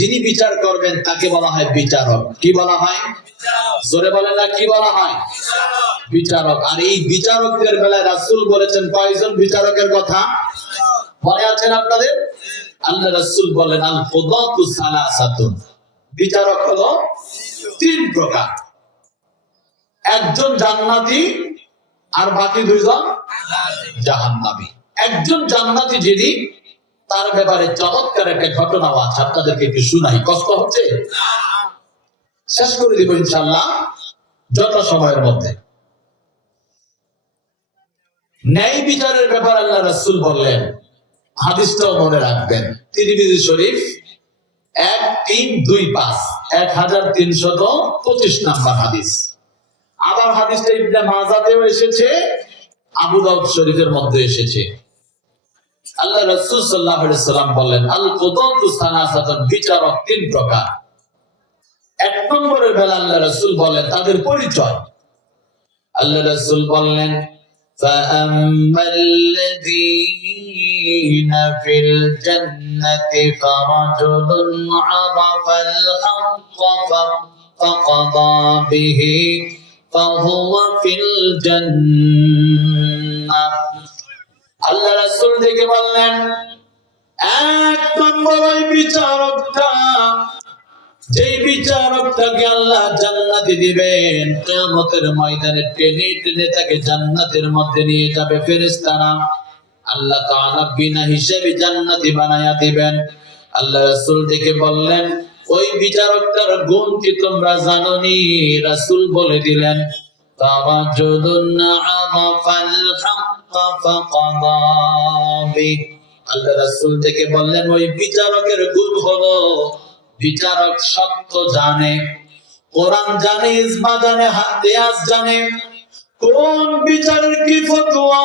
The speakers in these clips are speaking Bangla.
যিনি বিচার করবেন তাকে বলা হয় বিচারক। কি বলা হয়? জোরে বলেন না, কি বলা হয়? বিচারক। আর এই বিচারকদের বেলায় রাসূল বলেছেন কয়জন বিচারকের কথা মনে আছেন আপনাদের? আল্লাহ রাসূল বলেন আল কুদাতু সালাসাতুন, বিচারক হলো তিন প্রকার। একজন জান্নাতি আর বাকি দুইজন জাহান্নামী। একজন জান্নাতি যিনি, তার ব্যাপারে চমৎকার একটা ঘটনা আছে, আপনাদেরকে একটু শুনাই। কষ্ট হচ্ছে? শেষ করে দিব ইনশাআল্লাহ যত সময়ের মধ্যে। ন্যায় বিচারের ব্যাপারে আল্লাহ রাসূল বললেন, হাদিসটাও মনে রাখবেন, তিরমিজি শরীফ 1325 1325 নাম্বার হাদিস। আবার হাদিসটা ইবনে মাজাতেও এসেছে, আবু দাউদ শরীফের মধ্যে এসেছে। আল্লাহ রাসূল সাল্লাল্লাহু আলাইহি সাল্লাম বললেন আল কুদাতু সালাসাতুন, বিচারক তিন প্রকার। এক নম্বরের বেলা আল্লাহ রাসূল বলেন তাদের পরিচয়। আল্লাহ রাসূল বললেন ফাআম্মাল্লাযীনা ফিল জান্নাতি ফারাজুলুন আরাফাল হাক্কা ফাকাদা বিহি ফাহুয়া ফিল জান্নাহ। আল্লাহ রাসূল দেখে বললেন এক নম্বর ওই বিচারকটা, যেই বিচারকটাকে আল্লাহ জান্নাতে দিবেন, কিয়ামতের ময়দানে টেনে টেনে তাকে জান্নাতের মধ্যে নিয়ে যাবে ফেরেশতারা। আল্লাহ তাআলা বিনা হিসাবে জান্নাতি বানায়া দিবেন। আল্লাহ রাসূল দেখে বললেন ওই বিচারকটার গুণ কি তোমরা জানোনি? রাসূল বলে দিলেন ফারাজুলুন আরাফাল হাক্কা ফাকাদা বিহি। আল্লাহ রাসূল দেখে বললেন ওই বিচারকের গুণ হলো বিচারক সত্য জানে, কোরআন জানে, ইজমা জানে, হাদিস জানে, কোন বিচারের কি ফতোয়া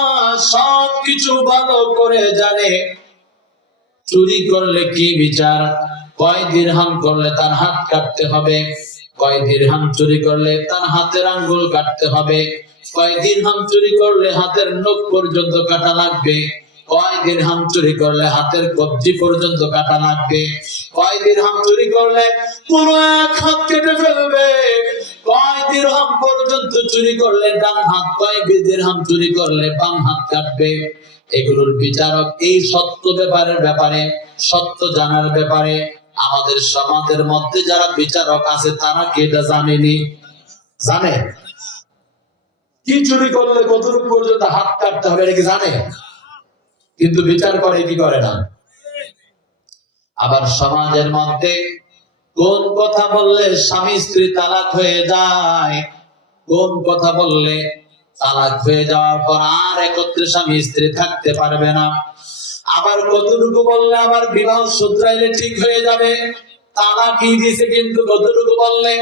সবকিছু ভালো করে জানে। চুরি করলে কি বিচার, কয় দিরহাম করলে তার হাত কাটতে হবে, কয় দিরহাম চুরি করলে তার হাতের আঙ্গুল কাটতে হবে, কয় দিরহাম চুরি করলে হাতের নখ পর্যন্ত কাটা লাগবে, কয় দিরহাম চুরি করলে হাতের কবজি পর্যন্ত কাটা লাগবে, কয় দিরহাম চুরি করলে পুরো এক হাত কেটে ফেলবে, কয় দিরহাম পর্যন্ত চুরি করলে ডান হাত, কয় দিরহাম চুরি করলে বাম হাত কাটবে। এগুলোর বিচারক এই সত্য ব্যাপারে সত্য জানার ব্যাপারে আমাদের সমাজের মধ্যে যারা বিচারক আছে তারা কি এটা জানেনি? জানে কি চুরি করলে কতটুকু পর্যন্ত হাত কাটতে হবে এটা কি জানে? কিন্তু বিচার করে কি করে না। আবার সমাজের মধ্যে কোন কথা বললে স্বামী স্ত্রী তালাক হয়ে যায়, কোন কথা বললে তালাক হয়ে যাওয়ার পর আর একত্রে স্বামী স্ত্রী থাকতে পারবে না, আবার কতটুকু বললে আবার বিবাহ শুধরাইলে ঠিক হয়ে যাবে, তালাকই দিয়েছে কিন্তু কতটুকু বললে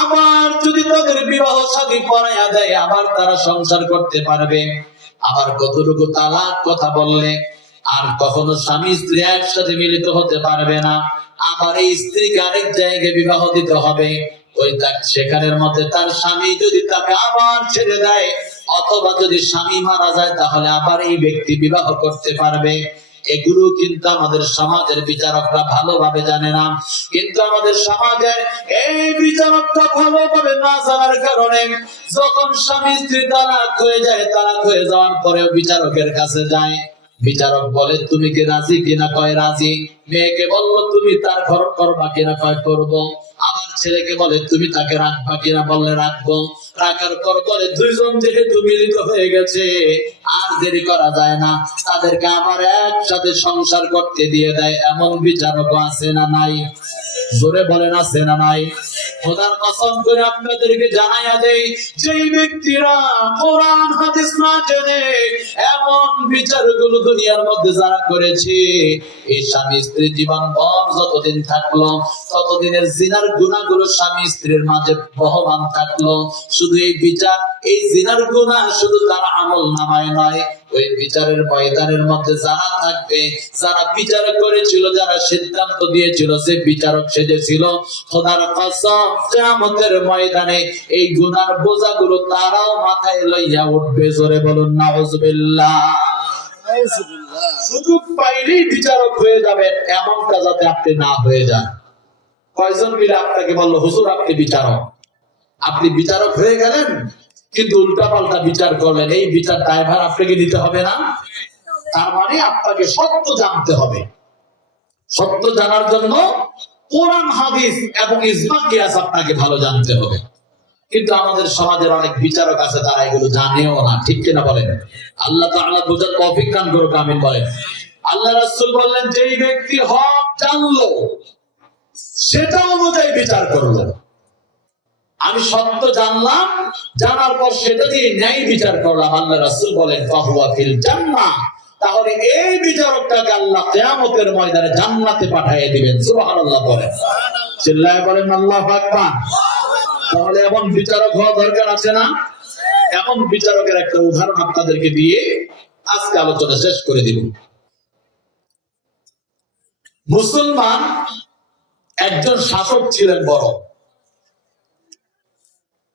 আবার যদি তাদের বিবাহ শাদী পড়াইয়া দেয় আবার তারা সংসার করতে পারবে, আবার কতটুকু তালাক কথা বললে আর কখনো স্বামী স্ত্রী একসাথে মিলিত হতে পারবে না, আবার এই স্ত্রীকে আরেক জায়গায় বিবাহ দিতে হবে, ওই সেখানের মধ্যে তার স্বামী যদি তাকে আবার ছেড়ে দেয় অথবা যদি স্বামী মারা যায় তাহলে আবার এই ব্যক্তি বিবাহ করতে পারবে। এগুলো কিন্তু আমাদের সমাজের বিচারকরা ভালোভাবে জানে না। কিন্তু আমাদের সমাজের এই বিচারকরা ভালোভাবে না জানার কারণে যখন স্বামী স্ত্রী তালাক হয়ে যায়, তালাক হয়ে যাওয়ার পরেও বিচারকের কাছে যায়, বিচারক বলে তুমি কি রাজি কিনা, কয় রাজি। মেয়েকে বললো তুমি তার ঘর করবা কিনা, কয় করবো। আবার ছেলেকে বলে তুমি তাকে রাখবা কিনা, বললে রাখবো। রাখার পর বলে দুইজন যেহেতু মিলিত হয়ে গেছে আর দেরি করা যায় না, তাদেরকে আবার একসাথে সংসার করতে দিয়ে দেয়। এমন বিচারক আছে না নাই? জোরে বলেন আছে না নাই? খোদার কসম করে আপনাদেরকে জানাইয়া দেই, যেই ব্যক্তিরা কোরআন হাদিস না জেনে এমন বিচারগুলো দুনিয়ার মধ্যে যারা করেছে, এই স্বামী স্ত্রী জীবন ভর যতদিন থাকলো ততদিনের জিনার গুনাহগুলো স্বামী স্ত্রীর মাঝে বহমান থাকলো। শুধু এই বিচার, এই জিনার গুনাহ শুধু তার আমল নামায় নয়, ওই বিচারের ময়দানের মধ্যে যারা থাকবে, যারা বিচার করেছিল, যারা সিদ্ধান্ত দিয়েছিল, যে বিচারক সেজেছিল, খোদার কসম কিয়ামতের ময়দানে এই গুনার বোঝাগুলো তারাও মাথায় লইয়া উঠবে। জোরে বলুন নাউজুবিল্লাহ। সুযোগ পাইলেই বিচারক হয়ে যাবেন, এমনটা যাতে আপনি না হয়ে যান। কয়জন মিলে আপনাকে বললো হুজুর আপনি বিচারক, আপনি বিচারক হয়ে গেলেন কিন্তু উল্টাপাল্টা বিচার করলেন, এই বিচার দায়ভার আপনাকে নিতে হবে না? তার মানে আপনাকে সত্য জানতে হবে। সত্য জানার জন্য কোরআন হাদিস এবং ইজমা কিয়াস আপনাকে ভালো জানতে হবে। কিন্তু আমাদের সমাজের অনেক বিচারক আছে তারা এগুলো জানেও না, ঠিক কিনা বলেন? আল্লাহ তাআলা বুঝার তৌফিক দান করুক, আমিন বলেন। আল্লাহ রাসূল বললেন যেই ব্যক্তি হক জানলো সেটা অনুযায়ী বিচার করলো। আমি সত্য জানলাম, জানার পর সেটা দিয়ে ন্যায় বিচার করলাম, আল্লাহ রাসূল বলেন ফাহুয়া ফিল জান্নাহ, তাহলে এই বিচারকটাকে আল্লাহ কিয়ামতের ময়দানে জান্নাতে পাঠিয়ে দিবেন। সুবহানাল্লাহ বলেন, চিল্লায়ে বলেন আল্লাহু আকবার। তাহলে এমন বিচারক হওয়া দরকার আছে না? এমন বিচারকের একটা উদাহরণ আপনাদেরকে দিয়ে আজকে আলোচনা শেষ করে দিব। মুসলমান একজন শাসক ছিলেন বড়,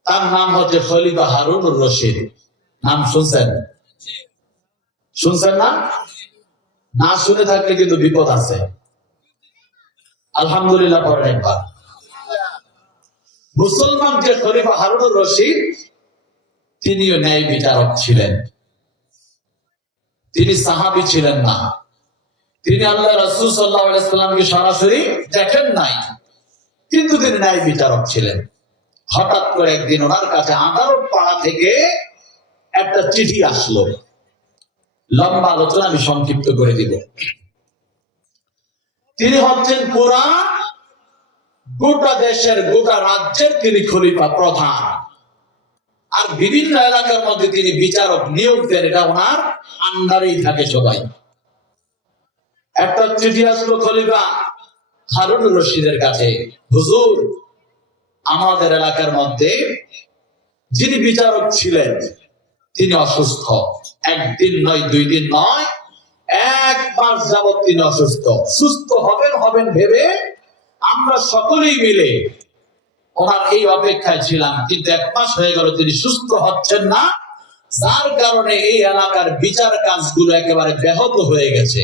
তার নাম হচ্ছে খলিফা হারুনুর রশিদ। নাম শুনছেন? শুনছেন না? না শুনে থাকলে কিন্তু বিপদ আছে। আলহামদুলিল্লাহ পড়েন একবার। মুসলমান যে খলিফা হারুনুর রশিদ তিনিও ন্যায় বিচারক ছিলেন। তিনি সাহাবী ছিলেন না, তিনি আল্লাহ রাসূল সাল্লাল্লাহু আলাইহি সাল্লামকে সরাসরি দেখেন নাই, কিন্তু তিনি ন্যায় বিচারক ছিলেন। হঠাৎ করে একদিন ওনার কাছে আদালত পাড়া থেকে একটা চিঠি আসলো। লম্বা আলোচনা আমি সংক্ষিপ্ত করে দিব। তিনি হচ্ছেন পুরা গোটা দেশের গোটা রাজ্যের তিনি খলিফা প্রধান, আর বিভিন্ন এলাকার মধ্যে তিনি বিচারক নিয়োগ দেন, এটা ওনার আন্ডারেই থাকে সবাই। একটা চিঠি আসলো খলিফা হারুনুর রশিদের কাছে, হুজুর আমাদের এলাকার মধ্যে যিনি বিচারক ছিলেন তিনি অসুস্থ, একদিন নয় দুই দিন নয়, এক মাস যাবত তিনি অসুস্থ। সুস্থ হবেন ভেবে আমরা সকলেই মিলে ওনার এই অপেক্ষায় ছিলাম, কিন্তু এক মাস হয়ে গেল তিনি সুস্থ হচ্ছেন না, যার কারণে এই এলাকার বিচার কাজগুলো একেবারে ব্যাহত হয়ে গেছে।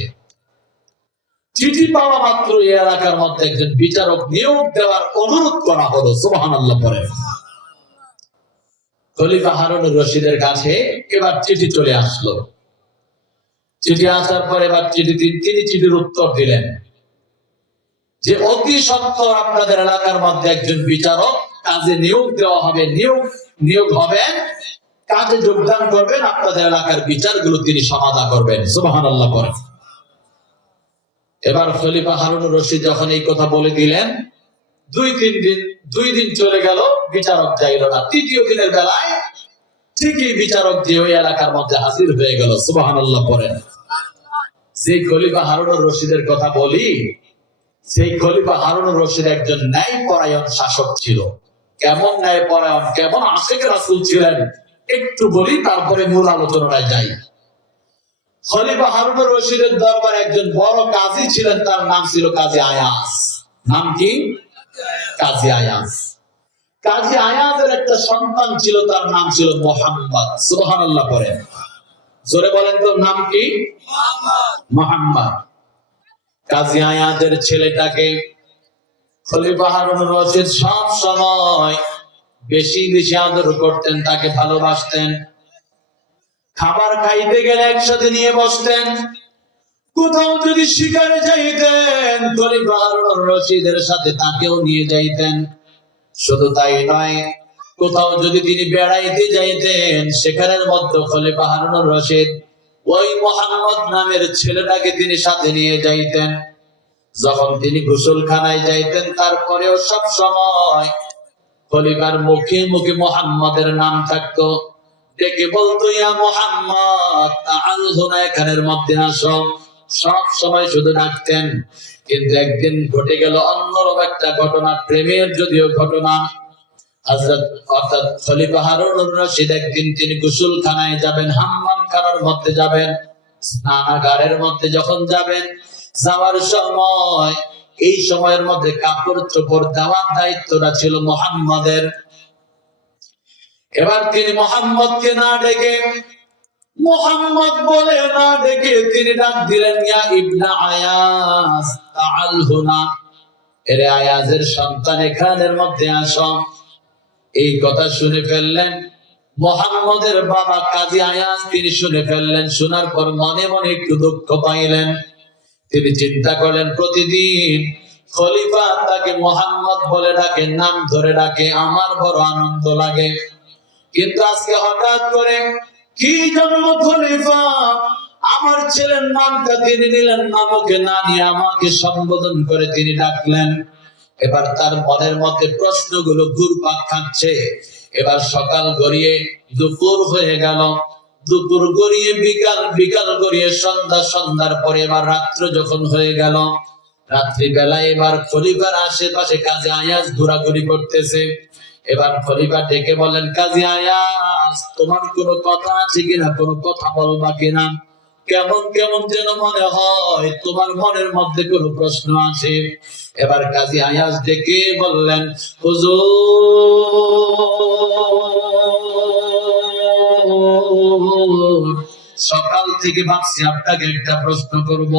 চিঠি পাওয়া মাত্র এই এলাকার মধ্যে একজন বিচারক নিয়োগ দেওয়ার অনুরোধ করা হলো। সুবহানাল্লাহ পড়েন। খলিফা হারুনুর রশিদের কাছে এবার চিঠি চলে আসলো। চিঠি আসার পর এবার তিনি চিঠির উত্তর দিলেন যে অতি সত্বর আপনাদের এলাকার মধ্যে একজন বিচারক কাজে নিয়োগ দেওয়া হবে, নিয়োগ হবেন, কাজে যোগদান করবেন, আপনাদের এলাকার বিচারগুলো তিনি সমাধা করবেন। সুবহানাল্লাহ পড়েন। এবার খলিফা হারুনুর রশিদ যখন এই কথা বলে দিলেন, দুই দিন চলে গেল, বিচারক যাইল না। তৃতীয় দিনের বেলায় ঠিকই বিচারক যে ওই এলাকার মধ্যে হাজির হয়ে গেল। সুবহানাল্লাহ পড়েন। যে খলিফা হারুনুর রশিদের কথা বলি, সেই খলিফা হারুনুর রশিদ একজন ন্যায়পরায়ণ শাসক ছিল। কেমন ন্যায়পরায়ণ, কেমন আশিক রাসূল ছিলেন একটু বলি, তারপরে মূল আলোচনায় যাই। খলিফা হারুনুর রশিদের দরবারে একজন বড় কাজী ছিলেন, তার নাম ছিল কাজী আয়াজ। নাম কি? কাজী আয়াজ। কাজী আয়াজের একটা সন্তান ছিল, তার নাম ছিল মুহাম্মদ। সুবহানাল্লাহ পড়েন, জোরে বলেন তো নাম কি? মুহাম্মদ। কাজী আয়াজের ছেলেটাকে খলিফা হারুনুর রশিদ সব সময় বেশি বেশি আদর করতেন, তাকে ভালোবাসতেন। খাবার খাইতে গেলে একসাথে নিয়ে বসতেন। কোথাও যদি শিকারে যাইতেন খলিফা হারুনুর রশিদের সাথে তাকেও নিয়ে যাইতেন। শুধু তাই নয়, কোথাও যদি তিনি বেড়াইতে যাইতেন সেখানের মধ্যে খলিফা হারুনুর রশিদ ওই মুহাম্মদ নামের ছেলেটাকে তিনি সাথে নিয়ে যাইতেন। যখন তিনি গোসলখানায় যাইতেন তারপরেও সব সময় খলিফার মুখে মুখে মুহাম্মাদের নাম থাকতো। ডেকে বলতো ইয়া মুহাম্মদ তাআল হুনা, এখানের মধ্যে আসো। সব সময় শুধু ডাকতেন। কিন্তু একদিন ঘটে গেল অন্যরকম একটা ঘটনা, প্রেমের যদিও ঘটনা। হযরত অর্থাৎ খলিফা হারুনুর রশিদ একদিন তিনি গোসলখানায় যাবেন, হাম্মামখানার মধ্যে যাবেন, স্নানাগারের মধ্যে যখন যাবেন, যাওয়ার সময় এই সময়ের মধ্যে কাপড় চোপড় দেওয়ার দায়িত্বটা ছিল মুহাম্মাদের। এবার তিনি মুহাম্মদকে না ডেকে, মুহাম্মদ বলে না ডেকে তিনি ডাক দিলেন ইয়া ইবনা আয়াস তাআল হুনা, এরে আয়াজের সন্তান এখানের মধ্যে আসো। এই কথা শুনে ফেললেন মুহাম্মদের বাবা কাজী আয়াজ, তিনি শুনে ফেললেন। শোনার পর মনে মনে একটু দুঃখ পাইলেন। তিনি চিন্তা করলেন প্রতিদিন খলিফা তাকে মুহাম্মদ বলে ডাকে, নাম ধরে ডাকে, আমার বড় আনন্দ লাগে। কিন্তু আজকে হঠাৎ করে কি জন্ম খলিফা আমার ছেলের নামটা তিনি নিলেন না, মুখে না নিয়ে আমাকে সম্বোধন করে তিনি ডাকলেন। এবার তার মনের মধ্যে প্রশ্নগুলো ঘুরপাক খাচ্ছে। এবার সকাল গড়িয়ে দুপুর হয়ে গেল, দুপুর গড়িয়ে বিকাল, বিকাল গড়িয়ে সন্ধ্যা, সন্ধ্যার পরে এবার রাত্র যখন হয়ে গেল, রাত্রি বেলায় এবার খলিফার আশেপাশে কাজী আয়াজ ঘোরাঘুরি করতেছে। এবার খলিফা ডেকে বলেন, কাজী আয়াজ, তোমার কোনো কথা আছে কিনা, কোনো কথা বলবা কিনা? কেমন কেমন যেন মনে হয় তোমার মনের মধ্যে কোনো প্রশ্ন আছে। এবার কাজী আয়াজ ডেকে বললেন, হুজুর, সকাল থেকে ভাবছি আপনাকে একটা প্রশ্ন করব।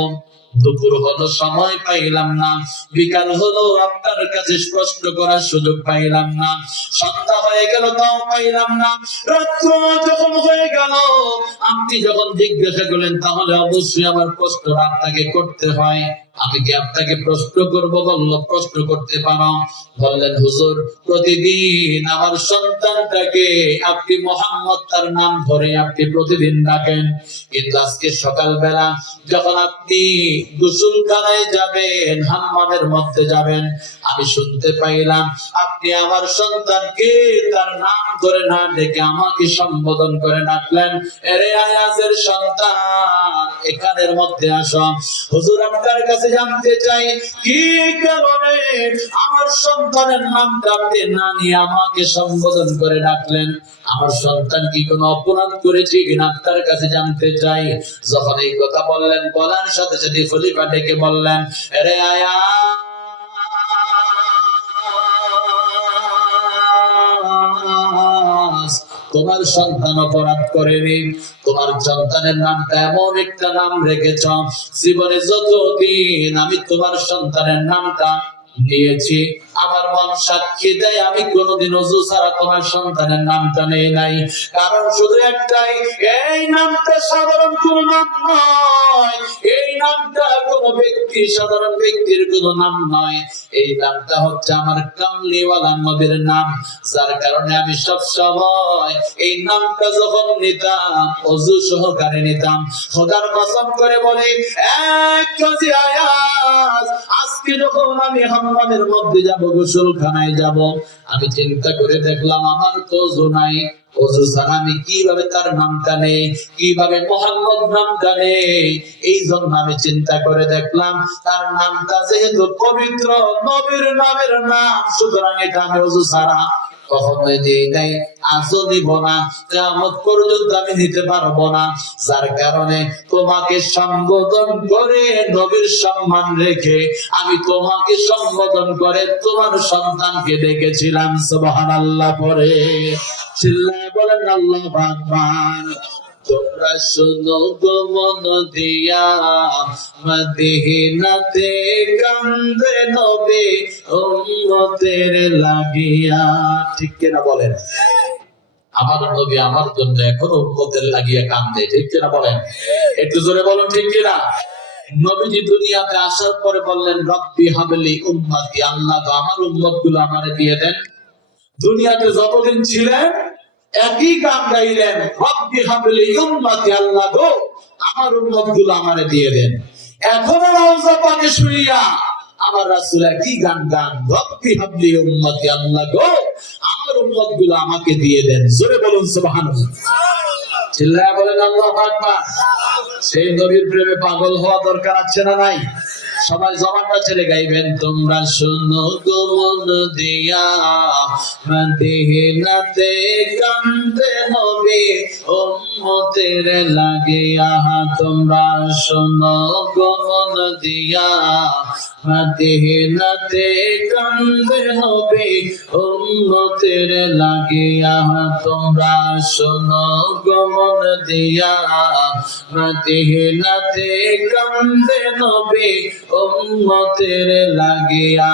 দুপুর হলো, সময় পাইলাম না। বিকাল হলো, আপনার কাছে প্রশ্ন করার সুযোগ পাইলাম না। সন্ধ্যা হয়ে গেল, তাও পাইলাম না। রাত্র যখন হয়ে গেল, আপনি যখন জিজ্ঞাসা করলেন, তাহলে অবশ্যই আমার প্রশ্ন আপনাকে করতে হয়। আমি কি আপনাকে প্রশ্ন করব? বলল, প্রশ্ন করতে পারো। বললেন, হুজুর, প্রতিদিন আমার সন্তানটাকে আপনি মুহাম্মদ তার নাম ধরে আপনি প্রতিদিন ডাকেন, কিন্তু আজকে সকালবেলা যখন আপনি গোসলখানায় যাবেন, হাম্মামের মধ্যে যাবেন, আমি শুনতে পাইলাম আপনি আমার সন্তানকে তার নাম ধরে না ডেকে আমাকে সম্বোধন করে ডাকলেন। এরে আয়াজের সন্তান, এখানের মধ্যে আসো। হুজুর, আপনার কাছে জানতে চাই কি কারণে আমার সন্তানের নামটা আপনি না নিয়ে আমাকে সম্বোধন করে ডাকলেন? আমার সন্তান কি কোনো অপরাধ করেছে কিনা আপনার কাছে জানতে চাই। যখন এই কথা বললেন, বলার সাথে সাথে খলিফা ডেকে বললেন, আরে আয়াজ, তোমার সন্তান অপরাধ করেনি। তোমার সন্তানের নামটা এমন একটা নাম রেখেছ, জীবনে যতদিন আমি তোমার সন্তানের নামটা নিয়েছি, আমার মন সাক্ষী দেয় আমি কোনোদিন ওযু ছাড়া তোমার সন্তানের নামটা নেই নাই। কারণ শুধু একটাই, এই নামটা সাধারণ কোন নাম নয়। এই নামটা কোন ব্যক্তি, সাধারণ ব্যক্তির কোন নাম নয়। এই নামটা হচ্ছে আমার কামলিওয়ালা নবীর নাম, যার কারণে আমি সব সময় এই নামটা যখন নিতাম ওযু সহকারে নিতাম। খোদার কসম করে বলি, এক কাজী আয়াজ, আজকে যখন আমি হাম্মামের মধ্যে যাব, গোসলখানায় যাব, আমি চিন্তা করে দেখলাম আমার তো ওযু নাই। ওযু ছাড়া আমি কিভাবে তার নামটা নেই, কিভাবে মুহাম্মদ নামটা নেই? এই জন্য আমি চিন্তা করে দেখলাম তার নামটা যেহেতু পবিত্র নবীর নামের নাম, সুতরাং এটা আমি ওযু ছাড়া কখনোই দিই নাই, আজও দিব না, কিয়ামত পর্যন্ত আমি নিতে পারবো না। যার কারণে তোমাকে সম্বোধন করে, নবীর সম্মান রেখে আমি তোমাকে সম্বোধন করে তোমার সন্তানকে ডেকেছিলাম। সুবহানাল্লাহ পড়ে চিল্লায় বলেন আল্লাহু আকবার। তোমরা শোনো গো মন দিয়া, মদিনাতে কান্দে নবী উম্মতের লাগিয়া। ঠিক কিনা বলেন? আমার নবী আমার জন্য এখনো উম্মতের লাগিয়া কান্দে। ঠিক কিনা বলেন? একটু জোরে বলুন, ঠিক কিনা? নবীজি দুনিয়াতে আসার পরে বললেন, রব্বি হাবলি উম্মতি, আল্লাহ তো আমার উম্মতগুলো আমারে দিয়ে দেন। দুনিয়াতে যতদিন ছিলেন একই গান গাইলেন, রব্বি হাবলি উম্মতি, আল্লাহ গো আমার উম্মতগুলো আমারে দিয়ে দেন। এখনো রওজা পাকে শুইয়া আমার রাসূল একই গান গান, রব্বি হাবলি উম্মতি, আল্লাহ গো আমার উম্মতগুলো আমাকে দিয়ে দেন। জোরে বলুন সুবহানাল্লাহ। চিল্লায়া বলেন আল্লাহু আকবার। সেই নবীর প্রেমে পাগল হওয়া দরকার আছে না নাই? সবাই জবানটা ছেড়ে গাইবেন, তোমরা শোনো গো মন দিয়া, মদিনাতে কান্দে নবী উম্মতের লাগিয়া তোমরা শোনো গো মন দিয়া মদিনাতে কান্দে নবী উম্মতের লাগিয়া তোমরা শোনো গো মন দিয়া মদিনাতে কান্দে নবী উম্মতের লাগিয়া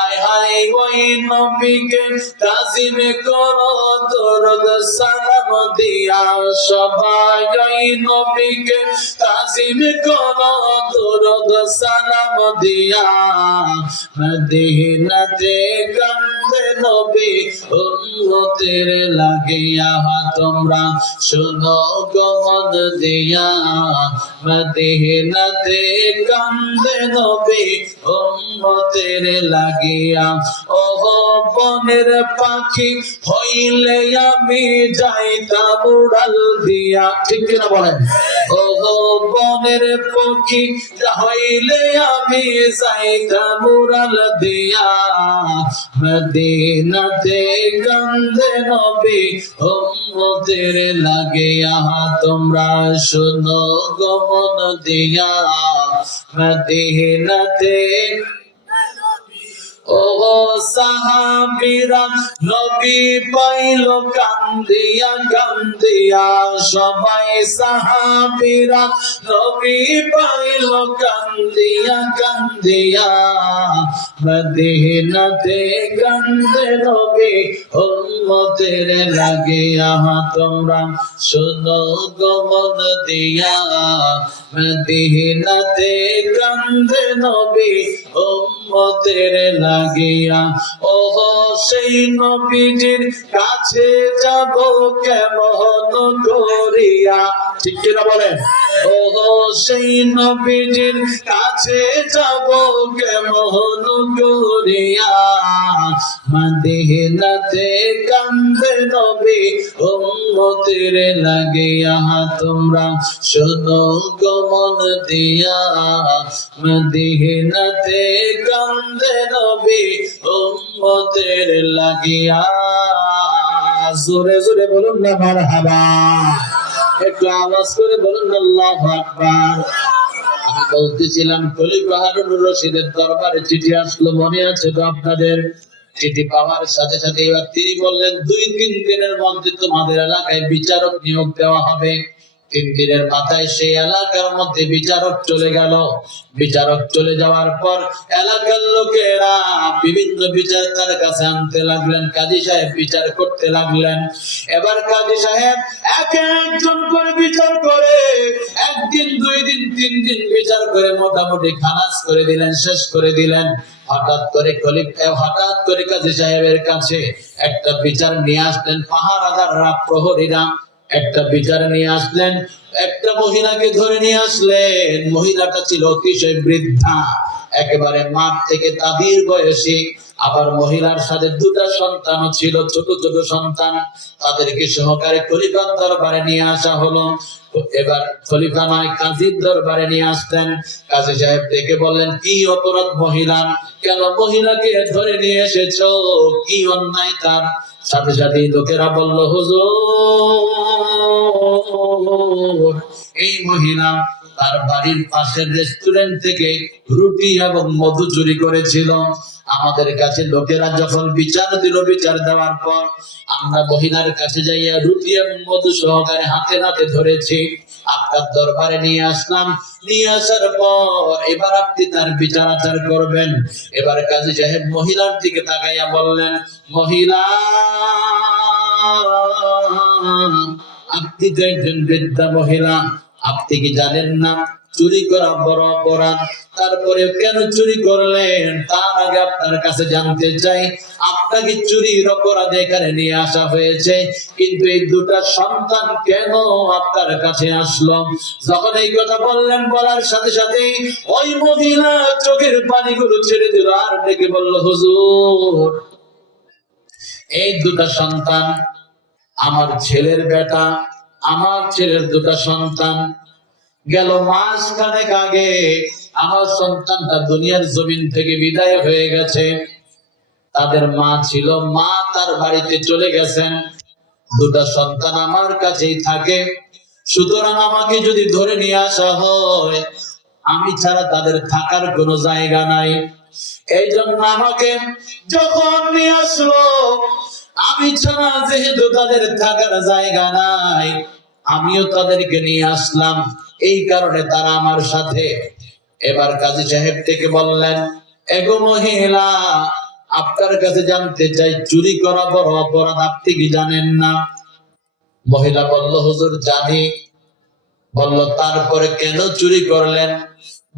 আয় হায় ওই নবীকে তাজিম করো দরুদ সালাম দিয়া সবাই ওই নবীকে তাজিম করো দরুদ সালাম দিয়া মদিনাতে কান্দে নবী উম্মতের লাগিয়া তোমরা শোনো গো মন দিয়া মদিনাতে কান্দে নবী উম্মতের লাগিয়া ওহো বনের পাখি হইলে আমি যাইতাম উড়াল দিয়া ঠিক কিনা বলেন ওহো বনের পাখি হইলে আমি যাইতাম উড়াল দিয়া মদিনাতে কান্দে নবী উম্মতের লাগিয়া তোমরা শোনো গো মন দিয়া মদিনাতে ও সাহাবীরা নবী পাইল কান্দিয়া কান্দিয়া সবাই সাহাবীরা নবী পাইল কান্দিয়া কান্দিয়া মদিনাতে কান্দে নবী উম্মতের লাগিয়া তোমরা শোনো গো মন দিয়া মদিনাতে কান্দে নবী উম্মতের লাগিয়া ওহো সেই নবীজির কাছে যাব কেমন করিয়া ঠিক কিনা বলেন ওহো সেই নবীজির কাছে যাব কেমন করিয়া মদিনাতে কান্দে নবী উম্মতের লাগিয়া তোমরা শোনো গো মন দিয়া মদিনাতে কান্দে নবী উম্মতের লাগিয়া জোরে জোরে বলুন না মারহাবা একটু আওয়াজ করে বলুন আল্লাহু আকবার আমি বলতেছিলাম খলিফা হারুনুর রশিদের দরবারে চিঠি আসলো মনে আছে তো আপনাদের চিঠি পাওয়ার সাথে সাথে এবার তিনি বললেন 2-3 দিনের মধ্যে তোমাদের এলাকায় বিচারক নিয়োগ দেওয়া হবে 3 দিনের মাথায় সেই এলাকার মধ্যে বিচারক চলে গেল বিচারক চলে যাওয়ার পর এলাকার লোকেরা বিভিন্ন বিচার তার কাছে আনতে লাগলেন কাজী সাহেব বিচার করতে লাগলেন এবার কাজী সাহেব এক একজন করে বিচার করে একদিন 2 দিন 3 দিন বিচার করে মোটামুটি খালাস করে দিলেন শেষ করে দিলেন হঠাৎ করে কাজী সাহেবের কাছে একটা বিচার নিয়ে আসলেন পাহারাদাররা প্রহরীরা একটা বিচার নিয়ে আসলেন একটা মহিলাকে ধরে নিয়ে আসলেন মহিলাটা ছিল অতিশয় বৃদ্ধা একেবারে মাঠ থেকে তাবির বয়সী আবার মহিলার সাথে 2টা সন্তানও ছিল ছোট ছোট সন্তান তাদেরকে সহকারে খলিফার দরবারে নিয়ে আসা হলো এবার খলিফা নয় কাজীর দরবারে নিয়ে আসলেন কাজী সাহেব দেখে বললেন কি অপরাধ মহিলা কেন মহিলাকে ধরে নিয়ে এসেছো কি অন্যায় তার সাথে সাথে লোকেরা বলল হুজুর এই মহিলা তার বাড়ির পাশের রেস্টুরেন্ট থেকে রুটি এবং মধু চুরি করেছিল আমাদের কাছে লোকেরা যখন বিচার দিল বিচার দেওয়ার পর আমরা মহিলার কাছে যাইয়া রুটি এবং মধু সহকারে হাতে হাতে ধরেছি আপনার দরবারে নিয়ে আসলাম নিয়ে আসার পর এবার আপনি তার বিচার আচার করবেন এবার কাজী সাহেব মহিলার দিকে তাকাইয়া বললেন মহিলা আপনি তো একজন বৃদ্ধা মহিলা আপনি কি জানেন না চুরি করা বড় অপরাধ তারপরে কেন চুরি করলেন তার আগে আপনার কাছে জানতে চাই আপনাকে চুরির অপরাধে এখানে নিয়ে আসা হয়েছে কিন্তু এই 2টা সন্তান কেন আপনার কাছে আসলো যখন এই কথা বললেন বলার সাথে সাথে ওই মহিলা চোখের পানিগুলো ছেড়ে দিল আর ডেকে বলল হুজুর এই 2টা সন্তান আমার ছেলের বেটা আমার ছেলের 2টা সন্তান গেল মাস খানেক আগে আমার সন্তানটা দুনিয়ার জমিন থেকে বিদায় হয়ে গেছে তাদের মা ছিল মা তার বাড়িতে চলে গেছেন 2টা সন্তান আমার কাছেই থাকে সুতরাং আমাকে যদি ধরে নিয়ে আসা হয়, আমি ছাড়া তাদের থাকার কোনো জায়গা নাই। এই জন্য আমাকে যখন নিয়ে আসলো, আমি ছাড়া যেহেতু তাদের থাকার জায়গা নাই, আমিও তাদেরকে নিয়ে আসলাম, এই কারণে তারা আমার সাথে। এবার কাজী সাহেব থেকে বললেন, এগো মহিলা, আপনার কাছে জানতে চাই, চুরি করা বড় অপরাধ, আপনি কি জানেন না? মহিলা বলল, হুজুর জানি। বলল, তারপরে কেন চুরি করলেন?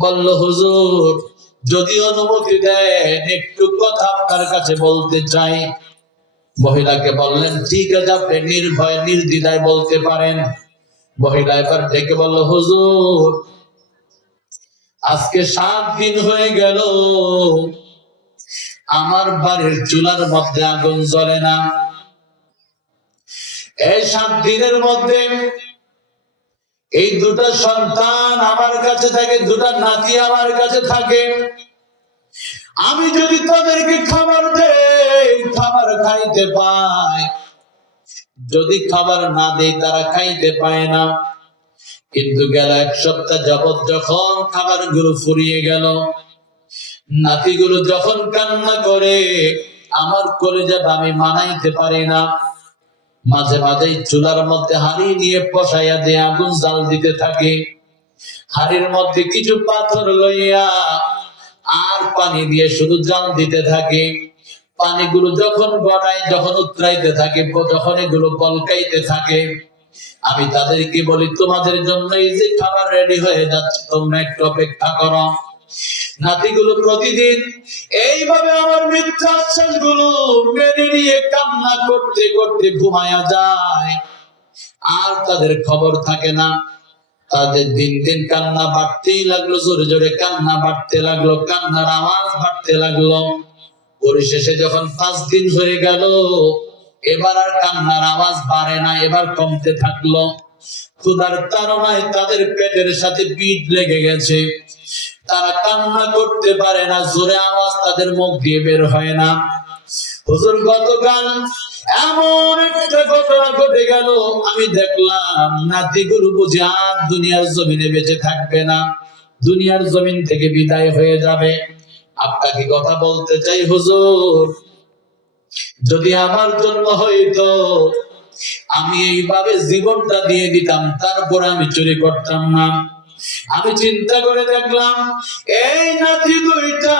বলল, হুজুর যদি অনুমতি দেন একটু কথা আপনার কাছে বলতে চাই। মহিলাকে বললেন, ঠিক আছে, আপনি নির্ভয় নির্দ্বিধায় বলতে পারেন। মহিলা এবার ডেকে বলল, হুজুর আজকে 7 দিন হয়ে গেল আমার বাড়ির চুলার মধ্যে আগুন জ্বলে না। এই 7 দিনের মধ্যে এই দুটো সন্তান আমার কাছে থাকে, দুটো নাতি আমার কাছে থাকে। আমি যদি তাদেরকে খাবার দেই, খাবার খাইতে পায়, যদি খাবার না দেই তারা খাইতে পায় না। কিন্তু গেল 1 সপ্তাহ যাবত যখন খাবারগুলো ফুরিয়ে গেল, নাতিগুলো যখন কান্না করে, আমার কলিজাটা আমি মানাইতে পারি না। মাঝে মাঝে চুলার মধ্যে হাঁড়ি নিয়ে বসাইয়া দিয়ে আগুন জাল দিতে থাকে। হাঁড়ির মধ্যে কিছু পাথর লইয়া আর পানি দিয়ে শুধু জাল দিতে থাকে। পানিগুলো যখন গড়ায়, যখন উতরাইতে থাকে, যখন এগুলো বলকাইতে থাকে, আমি তাদেরকে বলি, তোমাদের জন্য এই যে খাবার রেডি হয়ে যাচ্ছে, তোমরা একটু অপেক্ষা করো। নাতিগুলো প্রতিদিন এইভাবে আমার মিথ্যা আশ্বাস গুলো মেনে নিয়ে কান্না করতে করতে ঘুমায়া যায়, আর তাদের খবর থাকে না। তাদের দিন দিন কান্না বাড়তেই লাগলো, জোরে জোরে কান্না বাড়তে লাগলো, কান্নার আওয়াজ বাড়তে লাগলো। পরিশেষে যখন 5 দিন হয়ে গেল, এবার আর কান্নার আওয়াজ বাড়ে না, এবার কমতে থাকলো। ক্ষুধার তাড়নায় তাদের পেটের সাথে পিঠ লেগে গেছে, তারা কান্না করতে পারে না, জোরে আওয়াজ তাদের মুখ দিয়ে বের হয় না। হুজুর গতকাল এমন একটা ঘটনা ঘটে গেল, আমি দেখলাম নাতিগুলো বুঝি আর দুনিয়ার জমিনে বেঁচে থাকবে না, দুনিয়ার জমিন থেকে বিদায় হয়ে যাবে। আপনাকে কথা বলতে চাই হুজুর, যদি আমার জন্য হইতো আমি এইভাবে জীবনটা দিয়ে দিতাম, তারপর আমি চুরি করতাম না। আমি চিন্তা করে দেখলাম, এই নাতি দুইটা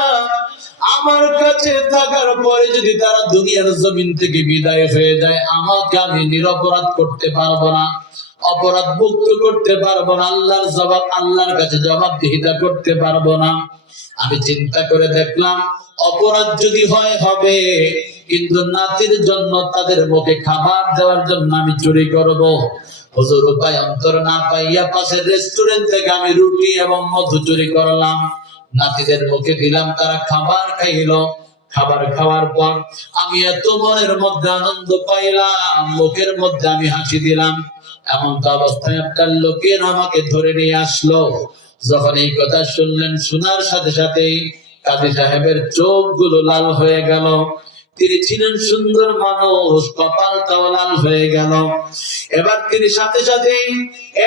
আমার কাছে থাকার পরে যদি তারা দুনিয়ার জমিন থেকে বিদায় হয়ে যায়, আমাকে আমি নিরপরাধ করতে পারবো না, অপরাধ মুক্ত করতে পারবো না, আল্লাহর জবাব, আল্লাহর কাছে জবাবদিহিতা করতে পারবো না। আমি চিন্তা করে দেখলাম, অপরাধ যদি হয় হবে, কিন্তু নাতির জন্য, তাদের মুখে খাবার দেওয়ার জন্য আমি চুরি করব। হুজুর উপায় অন্তর না পাইয়া পাশের রেস্টুরেন্ট থেকে আমি রুটি এবং মধু চুরি করলাম, নাতিদের মুখে দিলাম, তারা খাবার খাইল। খাবার খাওয়ার পর আমি এত মনের মধ্যে আনন্দ পাইলাম, মুখের মধ্যে আমি হাসি দিলাম। এমন তো অবস্থায় একটা লোকের আমাকে ধরে নিয়ে আসলো। যখন এই কথা শুনলেন, শোনার সাথে সাথেই কাজী সাহেবের চোখগুলো লাল হয়ে গেল। তিনি ছিলেন সুন্দর মানুষ, কপালটাও লাল হয়ে গেল। এবার তিনি সাথে সাথে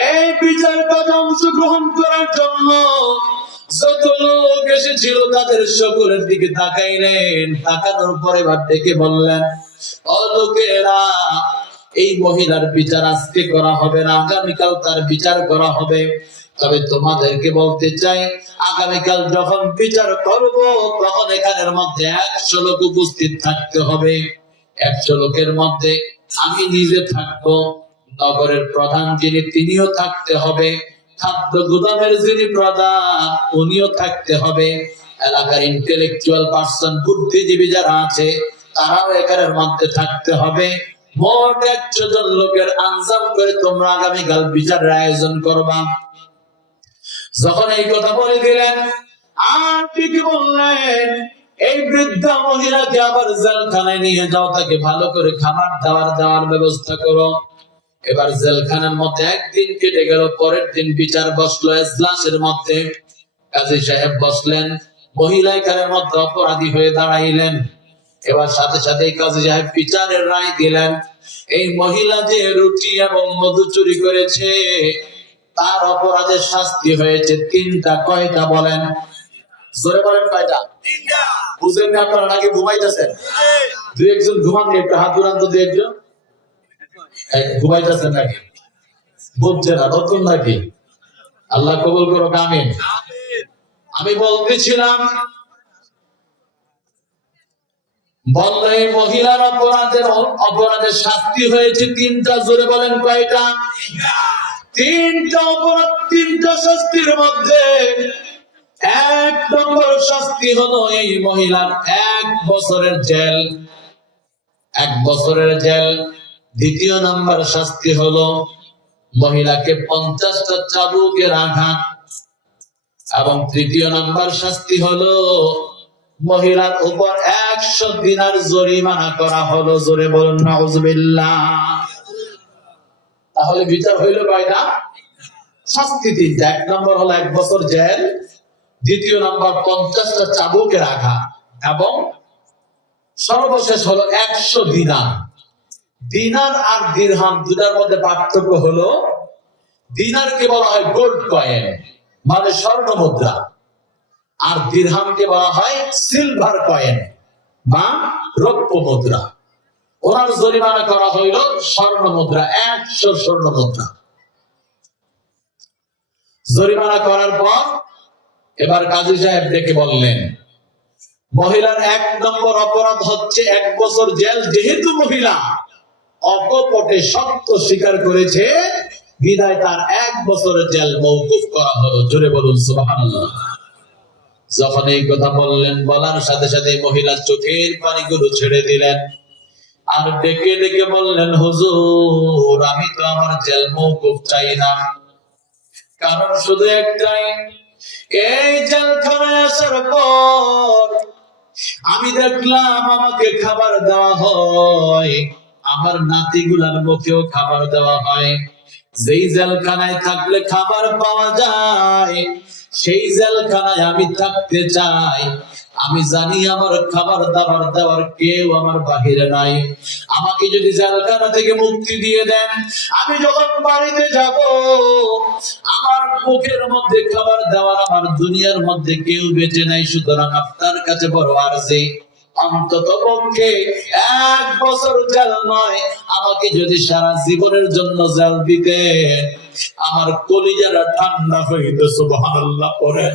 এই বিচার কাজে অংশগ্রহণ করার জন্য যত লোক এসেছিল তাদের সকলের দিকে তাকাইলেন। তাকানোর পরে এবার ডেকে বললেন, ও লোকেরা, এই মহিলার বিচার আজকে করা হবে না, আগামীকাল তার বিচার করা হবে। তবে তোমাদেরকে বলতে চাই, আগামীকাল যখন বিচার করব, তখন এখানের মধ্যে 100 লোক উপস্থিত থাকতে হবে। 100 লোকের মধ্যে আমি নিজে থাকবো, নগরের প্রধান যিনি তিনিও থাকতে হবে, খাদ্য গুদামের যিনি প্রধান উনিও থাকতে হবে, এলাকার ইন্টেলেকচুয়াল পার্সন, বুদ্ধিজীবী যারা আছে তারাও এখানের মধ্যে থাকতে হবে। মোট 100 জন লোকের আঞ্জাম করে তোমরা আগামীকাল বিচারের আয়োজন করবা। যখন এই কথা বলে দিলেন, আর ঠিক বললেন, এই বৃদ্ধা মহিলাকে আবার জেলখানায় নিয়ে যাও, তাকে ভালো করে খাবার দেওয়ার ব্যবস্থা করো। এবার জেলখানার মধ্যে একদিন কেটে গেল, পরের দিন বিচার বসলো এজলাসের মধ্যে। কাজী সাহেব বসলেন, মহিলা এখানের মধ্যে অপরাধী হয়ে দাঁড়াইলেন। এবার সাথে সাথে কাজী সাহেব বিচারের রায় দিলেন। এই মহিলা যে রুটি এবং মধু চুরি করেছে তার অপরাধের শাস্তি হয়েছে তিনটা। কয়টা বলেন? জোরে বলেন কয়টা? বুঝেন না আপনারা নাকি ঘুমাইতেছেন? দুই একজন ঘুমান, একটু হাত উড়ান তো। দুই একজন ঘুমাইতেছেন নাকি? বুঝছে না, নতুন নাকি? আল্লাহ কবুল করো, আমিন। আমি বলতেছিলাম, বললে মহিলার অপরাধের শাস্তি হয়েছে তিনটা। জোরে বলেন কয়টা? তিনটা অপরাধ, তিনটা শাস্তির মধ্যে এক নম্বর শাস্তি হলো এই মহিলার 1 বছরের জেল। 1 বছরের জেল। দ্বিতীয় নম্বর শাস্তি হলো মহিলাকে 50টা চাবুকের আঘাত। এবং তৃতীয় নম্বর শাস্তি হলো মহিলার উপর 100 দিনার জরিমানা করা হলো। জোরে বলুন নাউজুবিল্লাহ। তাহলে বিচার হইল কয়টা? শাস্তি তিনটা। 1 নম্বর হলো 1 বছর জেল, দ্বিতীয় নম্বর 50টা চাবুকের আঘাত, এবং সর্বশেষ হলো 100 দিনার। দিনার আর দিরহাম দুটার মধ্যে পার্থক্য হলো, দিনারকে বলা হয় গোল্ড কয়েন মানে স্বর্ণ মুদ্রা, আর দিরহামকে বলা হয় সিলভার কয়েন বা রৌপ্য মুদ্রা। ওনার জরিমানা করা হইল স্বর্ণ মুদ্রা, 100 স্বর্ণ মুদ্রা। জরিমানা করার পর এবার কাজী সাহেব ডেকে বললেন, মহিলার 1 নম্বর অপরাধ হচ্ছে 1 বছর জেল। যেহেতু মহিলা অকপটে সত্য স্বীকার করেছে, বিদায় তার 1 বছরের জেল মওকুফ করা হলো। জোরে বলুন সুবহানাল্লাহ। যখন এই কথা বললেন, বলার সাথে সাথে মহিলার চোখের পানিগুলো ছেড়ে দিলেন আর ডেকে ডেকে বললেন, হুজুর আমি তো আমার জেল মওকুফ চাই না, কারণ শুধু একটাই, এই জেলখানায় আসার পর আমি দেখলাম আমাকে খাবার দেওয়া হয়, আমার নাতিগুলার মুখেও খাবার দেওয়া হয়। যেই জেলখানায় থাকলে খাবার পাওয়া যায় সেই জেলখানায় আমি থাকতে চাই। আমি জানি আমার খাবার দাবার দেওয়ার কেউ আমার বাহিরে নাই। আমাকে যদি জেলখানা থেকে মুক্তি দিয়ে দেন, আমি যখন বাড়িতে যাব আমার মুখের মধ্যে খাবার দেওয়ার আমার দুনিয়ার মধ্যে কেউ বেঁচে নাই। সুতরাং আপনার কাছে বড় আরজি, অন্তত পক্ষে 1 বছর জেল নয়, আমাকে যদি সারা জীবনের জন্য জেল দিতেন আমার কলিজাটা ঠান্ডা হইত। সুবহানাল্লাহ পড়ে।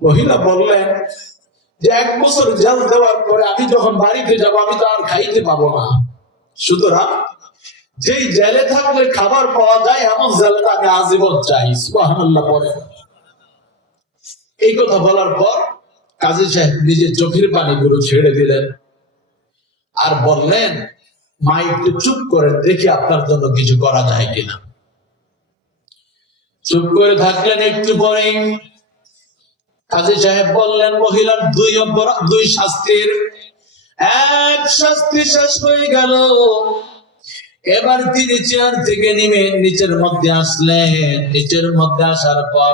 মহিলা বললেন যে 1 বছর জেল দেওয়ার পরে আমি যখন বাড়িতে যাব আমি তো আর খাইতে পাবো না, সুতরাং যেই জেলে থাকলে খাবার পাওয়া যায় এমন জেলটা আমি আজীবন চাই। সুবহানাল্লাহ পড়ে। এই কথা বলার পর কাজী সাহেব নিজের চোখের পানিগুলো ছেড়ে দিলেন আর বললেন, মা একটু চুপ করে দেখি আপনার জন্য কিছু করা যায় কিনা। চুপ করে থাকলেন। একটু পরে কাজী সাহেব বললেন, মহিলার 2 শাস্তির 1 শাস্তি শেষ হয়ে গেল। এবার তিনি চেয়ার থেকে নেমে নিচের মধ্যে আসলেন। নিচের মধ্যে আসার পর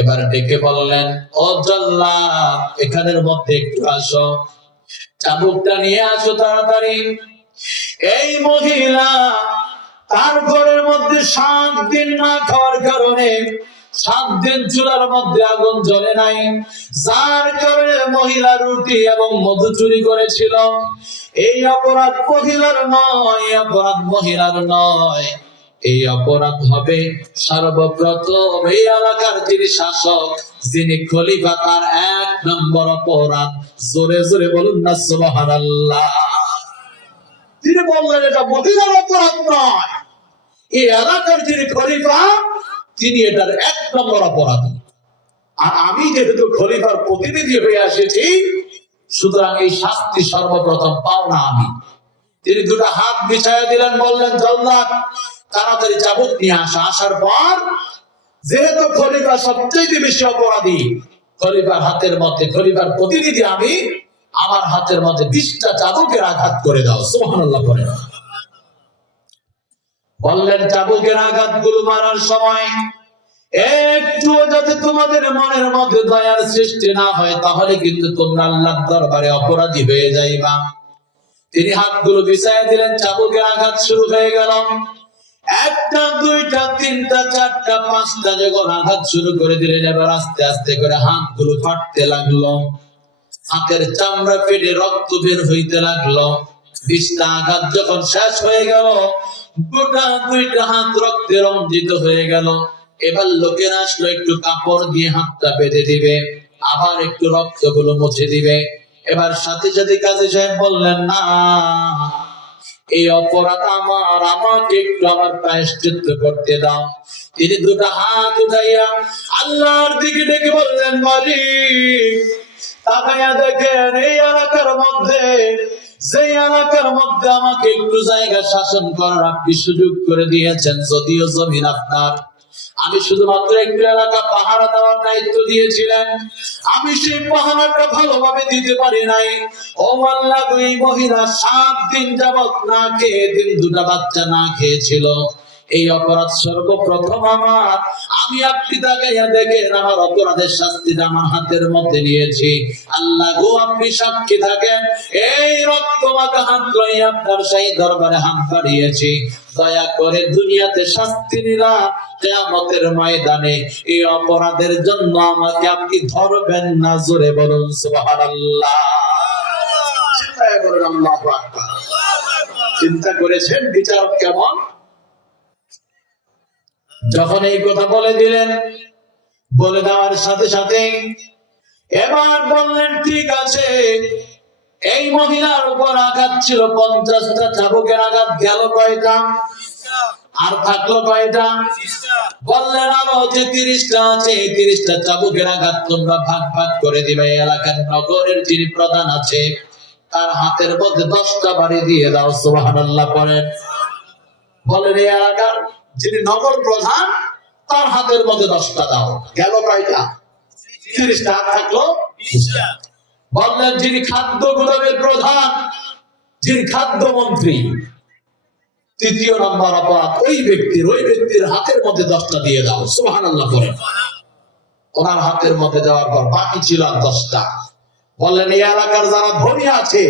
এবার ডেকে বললেন, ও জল্লাদ এখানের মধ্যে একটু আসো, চাবুকটা নিয়ে আসো তাড়াতাড়ি। এই মহিলা তার ঘরের মধ্যে 7 দিন না খাওয়ার কারণে 7 দিন চুলার মধ্যে আগুন জ্বলে নাই, যার কারণে মহিলা রুটি এবং মধু চুরি করেছিল। এই অপরাধ মহিলার নয়, অপরাধ মহিলার নয়, এই অপরাধ হবে সর্বপ্রথম এই এলাকার যিনি শাসক, যিনি খলিফা, তার 1 নম্বর অপরাধ। জোরে জোরে বলুন না সুবহানাল্লাহ। তিনি বললেন এটা মহিলার অপরাধ নয়, এই এলাকার যিনি খলিফা তিনি এটার 1 নম্বর অপরাধী। আর আমি যেহেতু খলিফার প্রতিনিধি হয়ে এসেছি, সুতরাং এই শাস্তি সর্বপ্রথম পাও না আমি। তিনি 2টা হাত বিছায়া দিলেন, বললেন, জল্লাদ তাড়াতাড়ি চাবুক নিয়ে আসা। আসার পর যেহেতু খলিফা সবচেয়ে বেশি অপরাধী, খলিফার হাতের মধ্যে, খলিফার প্রতিনিধি আমি, আমার হাতের মধ্যে 20টা চাবুকের আঘাত করে দাও। সুবহানাল্লাহ পড়ে। বললেন, চাবুকের আঘাতগুলো মারার সময় একটু যাতে তোমাদের মনের মধ্যে দয়ার সৃষ্টি না হয়, তাহলে কিন্তু তোমরা আল্লাহর দরবারে অপরাধী হয়ে যাইবা। তিনি হাতগুলো বিছাইয়া দিলেন, চাবুকের আঘাত শুরু হয়ে গেল। একটা, দুইটা, তিনটা, চারটা, পাঁচটা যখন আঘাত শুরু করে দিলেন, এবার আস্তে আস্তে করে হাতগুলো ফাটতে লাগলো, হাতের চামড়া ফেটে রক্ত বের হইতে লাগলো। 20টা আঘাত যখন শেষ হয়ে গেল, গোটা দুইটা হাত রক্তে রঞ্জিত হয়ে গেল। এবার লোকেরা আসলো, একটু কাপড় দিয়ে হাতটা বেঁধে দিবে, আবার একটু রক্তগুলো মুছে দিবে। এবার সাথে সাথে কাজী সাহেব বললেন, না, এই অপরাধ আমার, আমাকে একটু আমার প্রায়শ্চিত্ত করতে দাও। তিনি দুটো হাত উঠাইয়া আল্লাহর দিকে ডেকে বললেন, মালিক, তাকাইয়া দেখেন এই এলাকার মধ্যে, সেই এলাকার মধ্যে আমাকে একটু জায়গা শাসন করার আপনি সুযোগ করে দিয়েছেন, যদিও জমিন আপনার। আমি শুধুমাত্র একটু এলাকা পাহারা দেওয়ার দায়িত্ব দিয়েছিলেন, আমি সেই পাহারাটা ভালোভাবে দিতে পারি নাই। ও আল্লাহ, দুই মহিলা 7 দিন যাবত না খেয়ে, দিন দুটা বাচ্চা না খেয়েছিল। এই অপরাধ সর্বপ্রথম আমার। আমি আপনি তাকাইয়া দেখেন আমার অপরাধের শাস্তিটা আমার হাতের মধ্যে নিয়েছি। আল্লাহ গো, আপনি সাক্ষী থাকেন, এই রক্তমাখা হাত লইয়া আপনার সেই দরবারে হাত বাড়িয়েছি। দয়া করে দুনিয়াতে শাস্তি নিলা, কিয়ামতের ময়দানে এই অপরাধের জন্য আমাকে আপনি ধরবেন না। জোরে বলুন সুবহানাল্লাহ। চিন্তা করেন, আল্লাহু আকবার। চিন্তা করেছেন বিচারক কেমন? যখন এই কথা বলে দিলেন, বলে দেওয়ার সাথে সাথে এবার বললেন, ঠিক আছে, এই মহিলার উপর আঘাত ছিল 50টা, চাবুকের আঘাত গেল কয়টা? আর থাকলো কয়টা? বললেন, আরো যে 30টা আছে, এই 30টা চাবুকের আঘাত তোমরা ভাগ ভাগ করে দিবে। এলাকার নগরের যিনি প্রধান আছে, তার হাতের মধ্যে 10টা বাড়ি দিয়ে দাও। সুবহানাল্লাহ পড়েন। বলেন, এই এলাকার যিনি নগর প্রধান, তার হাতের মধ্যে 10টা দাও। গেল কয়টা? 30টা। আর থাকলো 20টা। বললেন, যিনি খাদ্য গুদামের প্রধান, যিনি খাদ্য মন্ত্রী, 3য় নম্বর অপরাধ ওই ব্যক্তির হাতের মধ্যে 10টা দিয়ে দাও। সুবহানাল্লাহ বলেন। ওনার হাতের মধ্যে দেওয়ার পর বাকি ছিল 10টা। বললেন, এই এলাকার যারা ধনী আছে,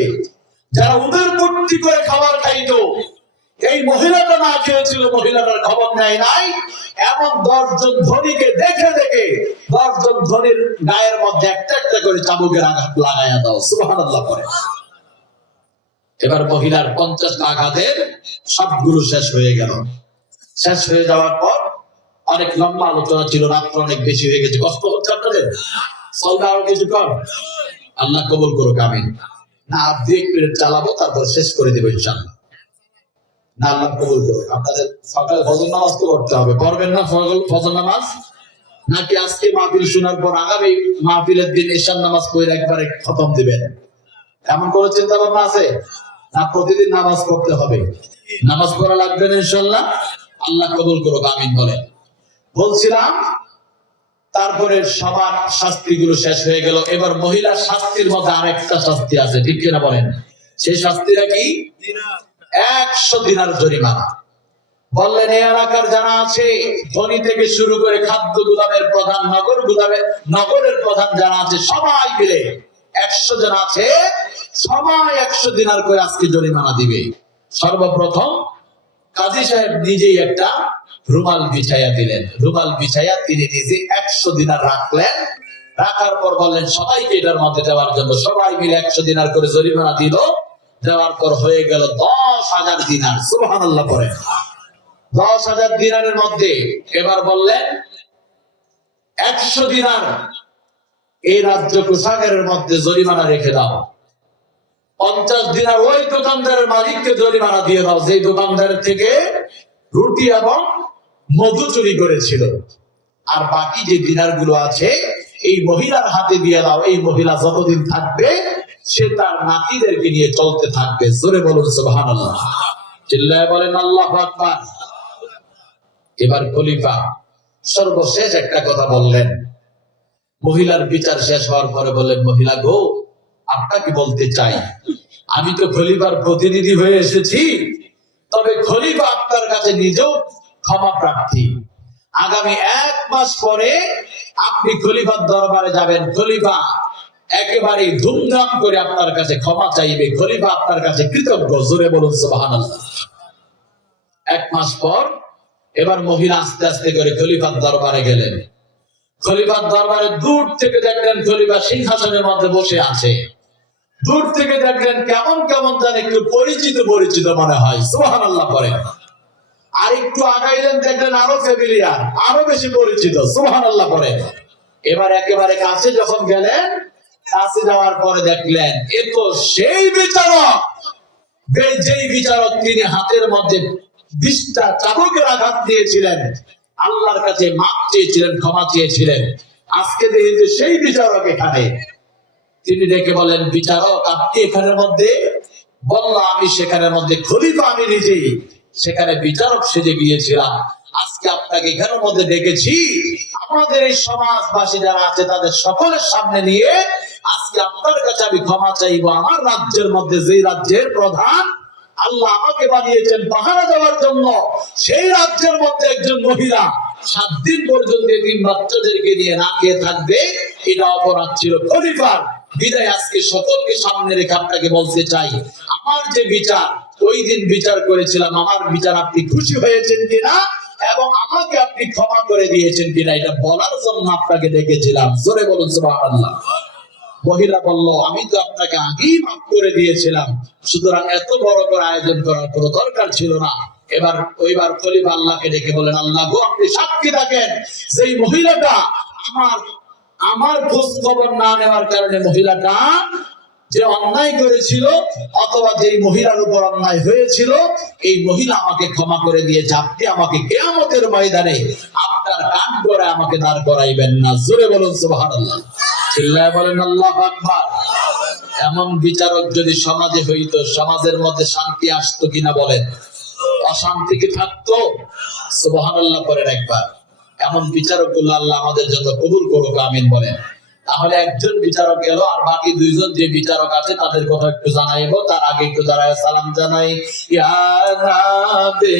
যারা উদের পূর্তি করে খাবার খাইতো, এই মহিলাটা না খেয়েছিল, মহিলাটার খবর নেয় নাই, এমন 10 জন ধনীকে দেখে দেখে 10 জন ধনীর গায়ের মধ্যে একটা একটা করে চাবুকের আঘাত লাগাইয়া দাও। সুবহানাল্লাহ করে। এবার মহিলার 50টা আঘাতের সবগুলো শেষ হয়ে গেল। শেষ হয়ে যাওয়ার পর অনেক লম্বা আলোচনা ছিল, রাত্র অনেক বেশি হয়ে গেছে। কষ্ট হচ্ছে আপনাদের? চলবে আরো কিছু কর, আল্লাহ কবুল করুক, আমিন। না, 2 মিনিট চালাবো, তারপর শেষ করে দেবো ইনশাআল্লাহ। না, আল্লাহ কবুল করুক। আপনাদের সকালে ফজর নামাজ তো করতে হবে, পড়বেন না ফজর নামাজ? নাকি আজকে মাহফিল শোনার পর আগামী মাহফিলের দিন ঈশার নামাজ পড়ে একবারে খতম দিবেন, এমন কোনো চিন্তা ভাবনা আছে? না, প্রতিদিন নামাজ পড়তে হবে? নামাজ পড়া লাগবে না ইনশাআল্লাহ। আল্লাহ কবুল করুক, আমিন বলেন। বলছিলাম, তারপরে সবার শাস্তিগুলো শেষ হয়ে গেল। এবার মহিলার শাস্তির মধ্যে আরেকটা শাস্তি আছে, ঠিক কিনা বলেন? সেই শাস্তিটা কি? 100 দিনার জরিমানা। বললেন, এই এলাকার যারা আছে, ধনী থেকে শুরু করে খাদ্য গুদামের প্রধান, নগরের প্রধান যারা আছে, সবাই মিলে 100 জন আছে, সবাই 100 দিনার করে আজকে জরিমানা দিবে। সর্বপ্রথম কাজী সাহেব নিজেই একটা রুমাল বিছাইয়া দিলেন। রুমাল বিছাইয়া তিনি নিজে 100 দিনার রাখলেন। রাখার পর বললেন সবাইকে এটার মধ্যে দেওয়ার জন্য। সবাই মিলে 100 দিনার করে জরিমানা দিল। দেওয়ার পর হয়ে গেল 10,000 দিনার। সুবহানাল্লাহ পড়ে। 10,000 দিনারের মধ্যে এবার বললেন 100 দিনার এই রাজ্য কোষাগারের মধ্যে জরিমানা রেখে দাও। 50 দিনার ওই দোকানদারের মালিককে জরিমানা দিয়ে দাও, যে দোকানদারের থেকে রুটি এবং মধু চুরি করেছিল। আর বাকি যে দিনার গুলো আছে এই মহিলার হাতে দিয়ে দাও। এই মহিলা যতদিন থাকবে সে তার নাতিদেরকে নিয়ে চলতে থাকবে। জোরে বলুন সুবহানাল্লাহ। চিল্লায় বলেন আল্লাহু আকবার। এবার খলিফা সর্বশেষ একটা কথা বললেন। মহিলার বিচার শেষ হওয়ার পরে বললেন, মহিলা গো, আপনাকে বলতে চাই, আমি তো খলিফার প্রতিনিধি হয়ে এসেছি, তবে খলিফা আপনার কাছে নিজেও ক্ষমা প্রার্থী। আগামী 1 মাস পরে আপনি খলিফার দরবারে যাবেন। খলিফা একেবারে ধুমধাম করে আপনার কাছে ক্ষমা চাইবে, খলিফা আপনার কাছে কৃতজ্ঞ। জোরে বলুন সুবহানাল্লাহ। 1 মাস পর এবার মহিলা আস্তে আস্তে করে খলিফার দরবারে গেলেন। খলিফার দরবারে দূর থেকে দেখলেন খলিফা সিংহাসনের মধ্যে বসে আছে। দূর থেকে দেখলেন কেমন কেমন যেন একটু পরিচিত পরিচিত মনে হয়। সুবহানাল্লাহ পরে আর একটু আগাইলেন, দেখলেন আরো ফ্যামিলিয়ার, আরো বেশি পরিচিত। সুবহানাল্লাহ পরে এবার একেবারে কাছে যখন গেলেন, কাছে যাওয়ার পরে দেখলেন এ তো সেই বিচারক, যেই বিচারক তিনি হাতের মধ্যে 20টা চাবুকের আঘাত দিয়েছিলেন, আল্লাহর কাছে মাপ চেয়েছিলেন, ক্ষমা চেয়েছিলেন। আজকে দেখি যে সেই বিচারক এখানে। তিনি ডেকে বলেন, বিচারক আপনি এখানের মধ্যে? বলল, আমি সেখানের মধ্যে খলিফা, আমি নিজেই সেখানে বিচারক সেজে গিয়েছিলাম। আজকে আপনাকে এখানের মধ্যে ডেকেছি আমাদের এই সমাজবাসী যারা আছে তাদের সকলের সামনে নিয়ে আজকে আপনার কাছে আমি ক্ষমা চাইবো। আমার রাজ্যের মধ্যে যেই রাজ্যের প্রধান আল্লাহ আমাকে বানিয়েছেন পাহারা দেওয়ার জন্য, সেই রাজ্যের মধ্যে একজন মহিলা 7 দিন পর্যন্ত এতিম বাচ্চাদেরকে নিয়ে না খেয়ে থাকবে, এটা অপরাধ ছিল খলিফার। বিদায় আজকে সকলকে সামনে রেখে আপনাকে বলতে চাই, আমার যে বিচার ওই দিন বিচার করেছিলাম, আমার বিচার আপনি খুশি হয়েছেন কিনা এবং আমাকে আপনি ক্ষমা করে দিয়েছেন কিনা, এটা বলার জন্য আপনাকে ডেকেছিলাম। জোরে বলুন সুবহানাল্লাহ। মহিলা বলল, আমি তো আপনাকে আগেই মাফ করে দিয়েছিলাম, সুতরাং এত বড় করে আয়োজন করার কোনো দরকার ছিল না। ওইবার খলিফা আল্লাহকে ডেকে বলেন, আল্লাহ গো আপনি সাক্ষী থাকেন, যেই মহিলাটা আমার খোঁজ খবর না নেওয়ার কারণে মহিলাটা যে অন্যায় করেছিল অথবা যেই মহিলার উপর অন্যায় হয়েছিল, এই মহিলা আমাকে ক্ষমা করে দিয়েছে। আপনি আমাকে কিয়ামতের ময়দানে আপনার কান করে আমাকে দাঁড় করাইবেন না। জোরে বলুন সুবহানাল্লাহ। চিল্লায় বলেন আল্লাহু আকবার। এমন বিচারক যদি সমাজে হইতো, সমাজের মধ্যে শান্তি আসতো কিনা বলেন? অশান্তি কি থাকতো? সুবহানাল্লাহ করেন একবার। এমন বিচারকগুলো আল্লাহ আমাদের জন্য কবুল করুক, আমিন বলেন। তাহলে একজন বিচারক গেল, আর বাকি 2 জন যে বিচারক আছে তাদের কথা একটু জানাইবো। তার আগে একটু দাঁড়ায় সালাম জানাই। ইয়া রাব্বি